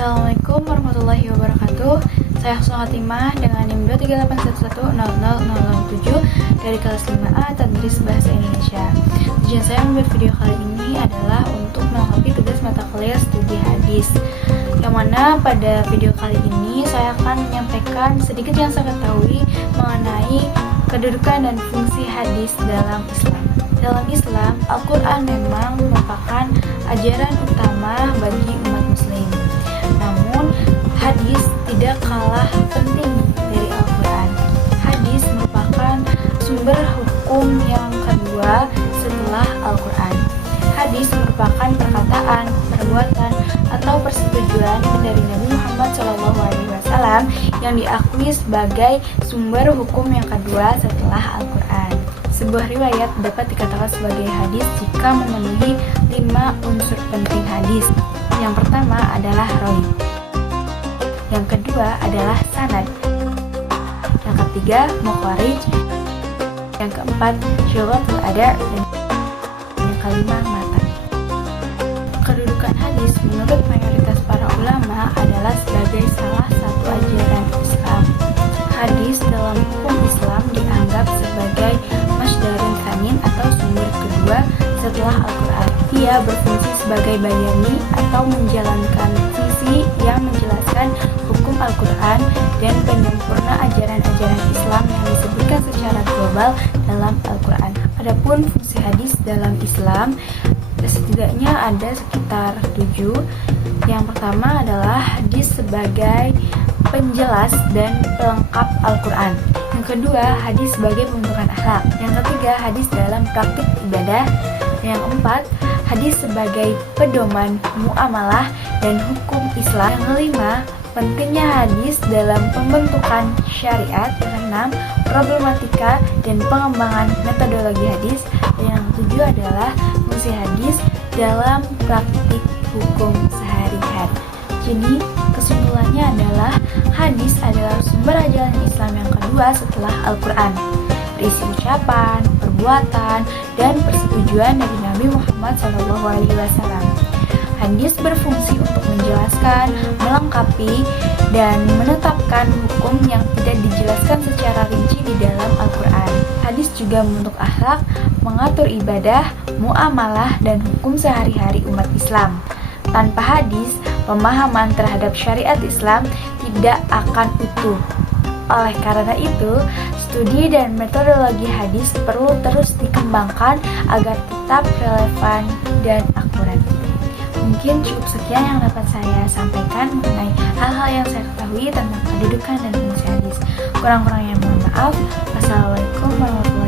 Assalamualaikum warahmatullahi wabarakatuh. Saya Husnul Khatimah dengan NIM 238110007 dari kelas 5A Tadris Bahasa Indonesia. Tujuan saya membuat video kali ini adalah untuk melengkapi tugas mata kuliah studi hadis. Yang mana pada video kali ini saya akan menyampaikan sedikit yang saya ketahui mengenai kedudukan dan fungsi hadis dalam Islam. Dalam Islam, Al-Quran memang merupakan ajaran utama bagi umat muslim. Namun, hadis tidak kalah penting dari Al-Quran. Hadis merupakan sumber hukum yang kedua setelah Al-Quran. Hadis merupakan perkataan, perbuatan, atau persetujuan dari Nabi Muhammad SAW yang diakui sebagai sumber hukum yang kedua setelah Al-Quran. Sebuah riwayat dapat dikatakan sebagai hadis jika memenuhi 5 unsur penting hadis. Yang pertama adalah rawi. Yang kedua adalah sanad. Yang ketiga mukharij. Yang keempat syughatul ada. Dan yang kelima matan. Kedudukan hadis menurut mayoritas para ulama adalah sebagai salah satu ajaran Islam. Hadis dalam hukum Islam dianggap sebagai masdarun tsanin atau sumber kedua setelah Al-Quran. Ia berfungsi sebagai bayani atau menjalankan fungsi yang menjelaskan hukum Al-Quran dan penyempurna ajaran-ajaran Islam yang disebutkan secara global dalam Al-Quran. Adapun fungsi hadis dalam Islam setidaknya ada sekitar 7. Yang pertama adalah hadis sebagai penjelas dan pelengkap Al-Quran. Yang kedua, hadis sebagai pembentukan akhlak. Yang ketiga, hadis dalam praktik ibadah. Yang keempat, hadis sebagai pedoman muamalah dan hukum Islam. Yang kelima, pentingnya hadis dalam pembentukan syariat. Yang keenam, problematika dan pengembangan metodologi hadis. Yang ketujuh adalah fungsi hadis dalam praktik hukum sehari-hari. Jadi, kesimpulannya adalah hadis adalah sumber ajaran Islam yang kedua setelah Al-Quran. Berisi ucapan, perbuatan, dan persetujuan dari Nabi Muhammad SAW. Hadis berfungsi untuk menjelaskan, melengkapi, dan menetapkan hukum yang tidak dijelaskan secara rinci di dalam Al-Quran. Hadis juga membentuk akhlak, mengatur ibadah, muamalah, dan hukum sehari-hari umat Islam. Tanpa hadis, pemahaman terhadap syariat Islam tidak akan utuh. Oleh karena itu, studi dan metodologi hadis perlu terus dikembangkan agar tetap relevan dan akurat. Mungkin cukup sekian yang dapat saya sampaikan mengenai hal-hal yang saya ketahui tentang kedudukan dan fungsi hadis. Kurang-kurangnya mohon maaf. Wassalamualaikum warahmatullahi wabarakatuh.